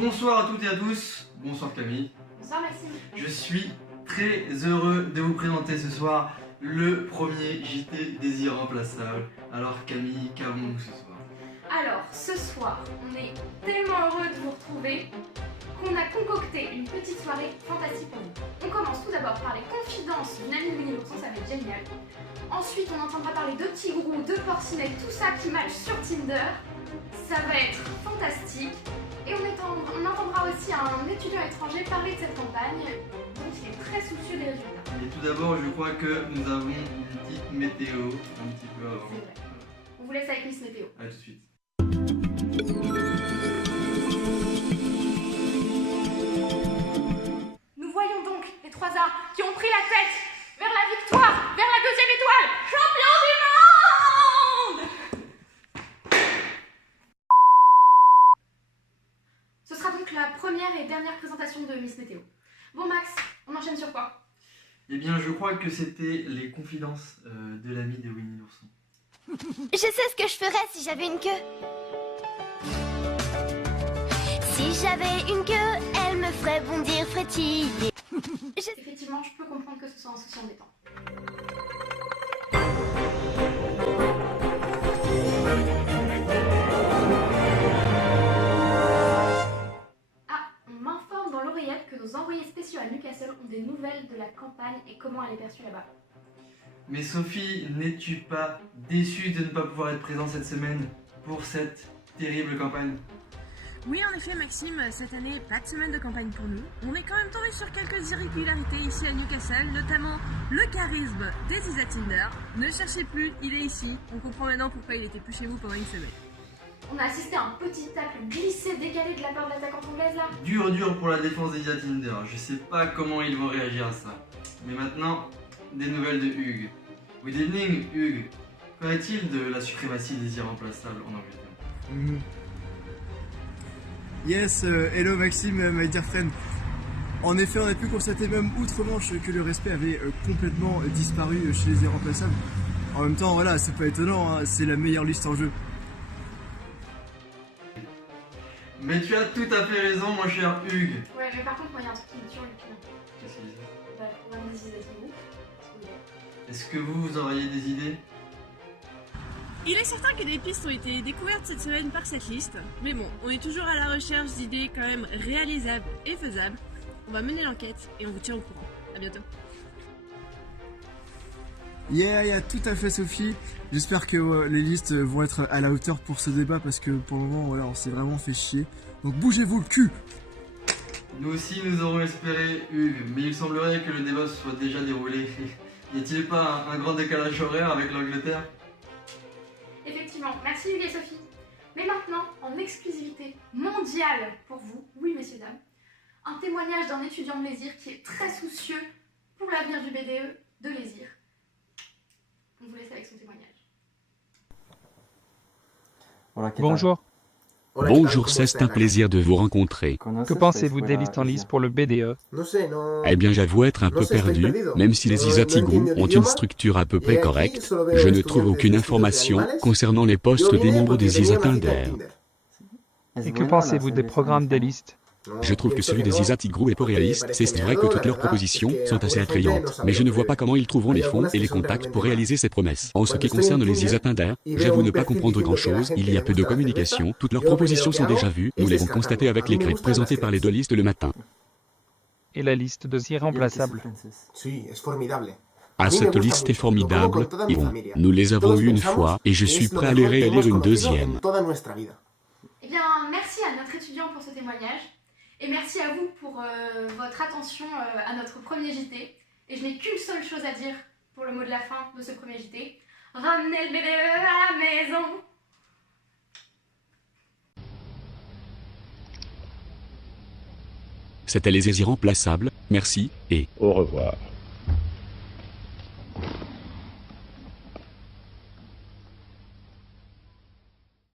Bonsoir à toutes et à tous, bonsoir Camille. Bonsoir Maxime. Je suis très heureux de vous présenter ce soir le premier JT des Irremplaçables. Alors Camille, qu'avons-nous ce soir? Alors ce soir, on est tellement heureux de vous retrouver qu'on a concocté une petite soirée fantastique pour vous. On commence tout d'abord par les confidences d'une amie de Winnie l'ourson, ça va être génial. Ensuite on entendra parler de petits gourous, de porcinelles, tout ça qui match sur Tinder. Ça va être fantastique. Et on entendra aussi un étudiant étranger parler de cette campagne, dont il est très soucieux des résultats. Et tout d'abord, je crois que nous avons une petite météo un petit peu avant. C'est vrai. On vous laisse avec Miss Météo. A tout de suite. Nous voyons donc les trois A qui ont pris la tête vers la victoire, vers la deuxième étoile, champion du monde. Ce sera donc la première et dernière présentation de Miss Météo. Bon Max, on enchaîne sur quoi? Eh bien, je crois que c'était les confidences de l'ami de Winnie l'ourson. Je sais ce que je ferais si j'avais une queue. Si j'avais une queue, elle me ferait bondir, frétiller. Effectivement, je peux comprendre que ce soit un souci embêtant. Ah, on m'informe dans l'oreillette que nos envoyés spéciaux à Newcastle ont des nouvelles de la campagne et comment elle est perçue là-bas. Mais Sophie, n'es-tu pas déçue de ne pas pouvoir être présente cette semaine pour cette terrible campagne? Oui, en effet, Maxime, cette année, pas de semaine de campagne pour nous. On est quand même tombé sur quelques irrégularités ici à Newcastle, notamment le charisme des Isa Tinder. Ne cherchez plus, il est ici. On comprend maintenant pourquoi il était plus chez vous pendant une semaine. On a assisté à un petit tacle glissé décalé de la part de l'attaquante anglaise là. Dur pour la défense des Isa Tinder. Je sais pas comment ils vont réagir à ça. Mais maintenant, des nouvelles de Hugues. Good evening, Hugues. Qu'en est-il de la suprématie des irremplaçables en Angleterre? Yes, hello Maxime, my dear friend. En effet, on a pu constater même outre-Manche que le respect avait complètement disparu chez les irremplaçables. En même temps, voilà, c'est pas étonnant, hein, c'est la meilleure liste en jeu. Mais tu as tout à fait raison, mon cher Hugues. Ouais, mais par contre, moi, il y a un truc qui me tue le cul. Qu'est-ce qu'il dit? Bah, le programme des Isa Tinder. Est-ce que vous auriez des idées? Il est certain que des pistes ont été découvertes cette semaine par cette liste. Mais bon, on est toujours à la recherche d'idées quand même réalisables et faisables. On va mener l'enquête et on vous tient au courant. À bientôt. Yeah, tout à fait Sophie. J'espère que les listes vont être à la hauteur pour ce débat parce que pour le moment, voilà, on s'est vraiment fait chier. Donc bougez-vous le cul! Nous aussi, nous aurons espéré, Hugues, mais il semblerait que le débat se soit déjà déroulé. Y a-t-il pas un grand décalage horaire avec l'Angleterre? Effectivement, merci Hugues et Sophie. Mais maintenant, en exclusivité mondiale pour vous, oui messieurs dames, un témoignage d'un étudiant de Lésir qui est très soucieux pour l'avenir du BDE de Lésir. On vous laisse avec son témoignage. Bonjour, Bonjour, c'est un plaisir de vous rencontrer. que pensez-vous des listes en lice pour le BDE? Eh bien, j'avoue être un peu perdu, même si les Isa Tigrou ont une structure à peu près correcte, je ne trouve aucune information concernant les postes des membres des Isa Tinder. Et que pensez-vous des programmes des listes? Je trouve que celui des Isa Tigrou est peu réaliste, c'est vrai que toutes leurs propositions sont assez attrayantes, mais je ne vois pas comment ils trouveront les fonds et les contacts pour réaliser ces promesses. En ce qui concerne les Isa Tinder, j'avoue ne pas comprendre grand-chose, il y a peu de communication, toutes leurs propositions sont déjà vues, nous l'avons constaté avec les crêpes présentées par les deux listes le matin. Et la liste des irremplaçables? Ah, cette liste est formidable, et bon, nous les avons eues une fois, et je suis prêt à les réélire une deuxième. Eh bien, merci à notre étudiant pour ce témoignage. Et merci à vous pour votre attention à notre premier JT. Et je n'ai qu'une seule chose à dire pour le mot de la fin de ce premier JT. Ramenez le BDE à la maison. C'était les irremplaçables, merci, et Au revoir.